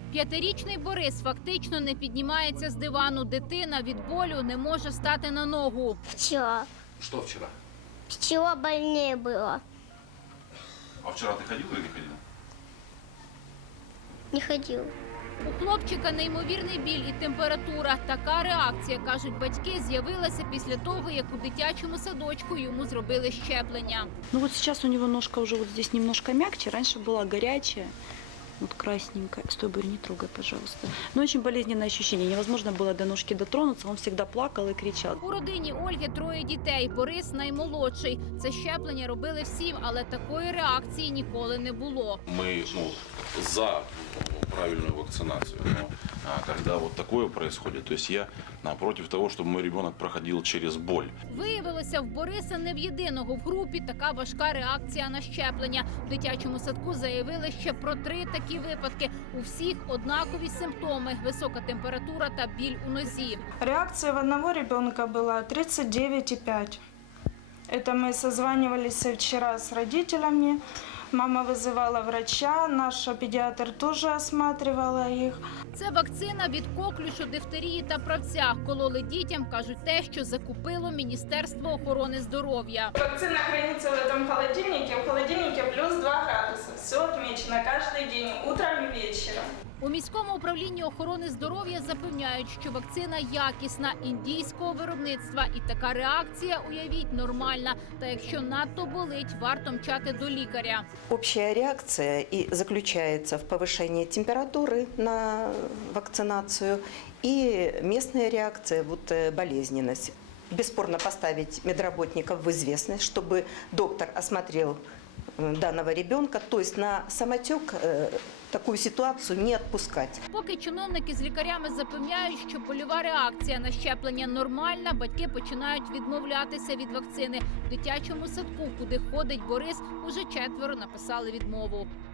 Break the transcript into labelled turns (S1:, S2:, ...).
S1: 5-річний Борис фактично не піднімається з дивану. Дитина від болю не може стати на ногу.
S2: Вчера.
S3: Что вчера?
S2: Вчера больнее было.
S3: А вчера ты ходил или не ходил?
S2: Не ходил.
S1: У хлопчика неймовірний біль і температура. Така реакція, кажуть батьки, з'явилася після того, як у дитячому садочку йому зробили щеплення.
S4: Ну вот сейчас у него ножка уже вот здесь немножко мягче, раньше была горячая, вот красненькая. Стой, Боря, не трогай, пожалуйста. Но очень болезненное ощущение, невозможно было до ножки дотронуться, он всегда плакал и кричал.
S1: У родині Ольги 3 дітей. Борис наймолодший. Це щеплення робили всім, але такої реакції ніколи не було.
S3: Мы за правильную вакцинацию, но когда вот такое происходит, то есть я против того, чтобы мой ребенок проходил через боль.
S1: Виявилося, в Бориса не в єдиного в групі така важка реакція на щеплення. В дитячому садку заявили ще про 3 такі випадки. У всіх однакові симптоми – висока температура та біль у нозі.
S5: Реакция в одного ребенка была 39,5. Это мы созванивались вчера с родителями. Мама вызывала врача, наша педиатр тоже осматривала их.
S1: Це вакцина від коклюшу, дифтерії та правця. Кололи дітям, кажуть, те, що закупило Міністерство охорони здоров'я.
S5: Вакцина хранится в этом холодильнике. В холодильнике плюс 2 градуса. Все отмечено каждый день, утром и вечером.
S1: У міському управлінні охорони здоров'я запевняють, що вакцина якісна, індійського виробництва. І така реакція, уявіть, нормальна. Та якщо надто болить, варто мчати до лікаря.
S6: Общая реакция и заключается в повышении температуры на вакцинацию и местная реакция, болезненность. Бесспорно поставить медработников в известность, чтобы доктор осмотрел данного ребенка, то есть на самотек такую ситуацию не отпускать.
S1: Поки чиновники з лікарями запевняють, що больова реакція на щеплення нормальна, батьки починають відмовлятися від вакцини. В дитячому садку, куди ходить Борис, уже 4 написали відмову.